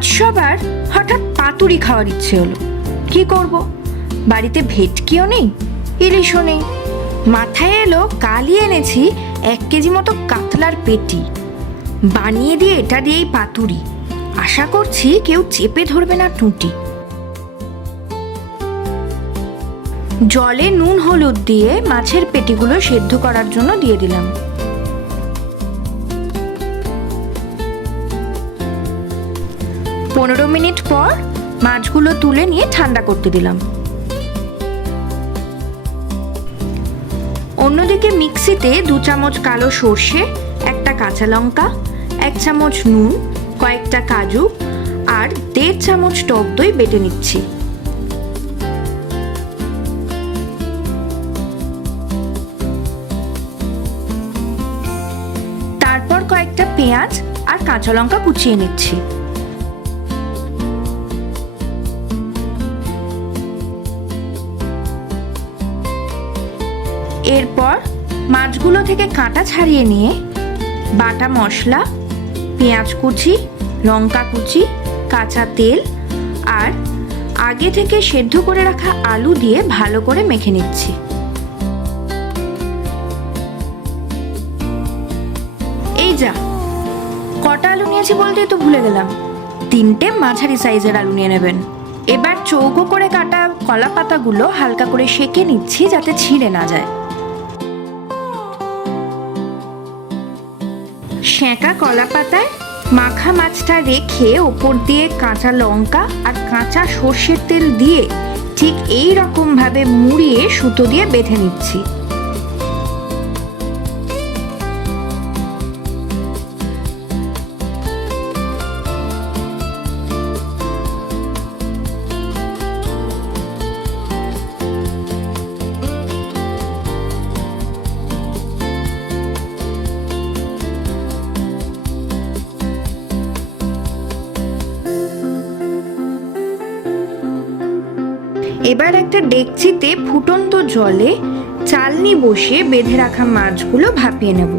আজ সবার হঠাৎ পাতুরি খাওয়ার ইচ্ছে হলো। কি করব, বাড়িতে ভেটকিও নেই, ইলিশও নেই। মাথায় এলো কালই এনেছি 1 কেজি মতো কাতলার পেটি, বানিয়ে দিয়ে এটা দিয়েই পাতুরি। আশা করছি কেউ চেপে ধরবে না টুঁটি। জলে নুন হলুদ দিয়ে মাছের পেটিগুলো সেদ্ধ করার জন্য দিয়ে দিলাম। পনেরো মিনিট পর মাছগুলো তুলে নিয়ে ঠান্ডা করতে দিলাম। অন্যদিকে মিক্সিতে 2 চামচ কালো সর্ষে, 1টা কাঁচা লঙ্কা, 1 চামচ নুন, কয়েকটা কাজু আর 1.5 চামচ টক দই বেটে নিচ্ছি। তারপর কয়েকটা পেঁয়াজ আর কাঁচা লঙ্কা কুচিয়ে নিচ্ছি। এরপর মাছগুলো থেকে কাঁটা ছাড়িয়ে নিয়ে বাটা মশলা, পেঁয়াজ কুচি, লঙ্কা কুচি, কাঁচা তেল আর আগে থেকে সেদ্ধ করে রাখা আলু দিয়ে ভালো করে মেখে নিচ্ছি। এই যা, কটা আলু নিয়েছি বলতেই তো ভুলে গেলাম। 3টে মাঝারি সাইজের আলু নিয়ে নেবেন। এবার চৌকো করে কাটা কলা পাতাগুলো হালকা করে সেঁকে নিচ্ছি যাতে ছিঁড়ে না যায়। সেঁকা কলা পাতায় মাখা মাছটা রেখে ওপর দিয়ে কাঁচা লঙ্কা আর কাঁচা সর্ষের তেল দিয়ে ঠিক এই রকম ভাবে মুড়িয়ে সুতো দিয়ে বেঁধে নিচ্ছি। এবার একটা ডেকচিতে ফুটন্ত জলে চালনি বসিয়ে বেঁধে রাখা মাছগুলো ভাপিয়ে নেব।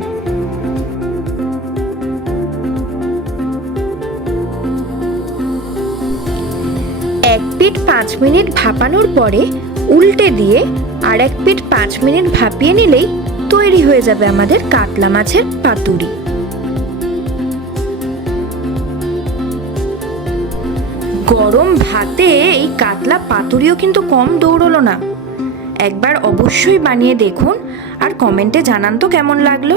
এক পিঠ 5 মিনিট ভাপানোর পরে উল্টে দিয়ে আর এক পিঠ 5 মিনিট ভাপিয়ে নিলেই তৈরি হয়ে যাবে আমাদের কাতলা মাছের পাতুরি। গরম ভাতে এই কাতলা পাতুরিও কিন্তু কম দৌড়লো না। একবার অবশ্যই বানিয়ে দেখুন আর কমেন্টে জানান তো কেমন লাগলো।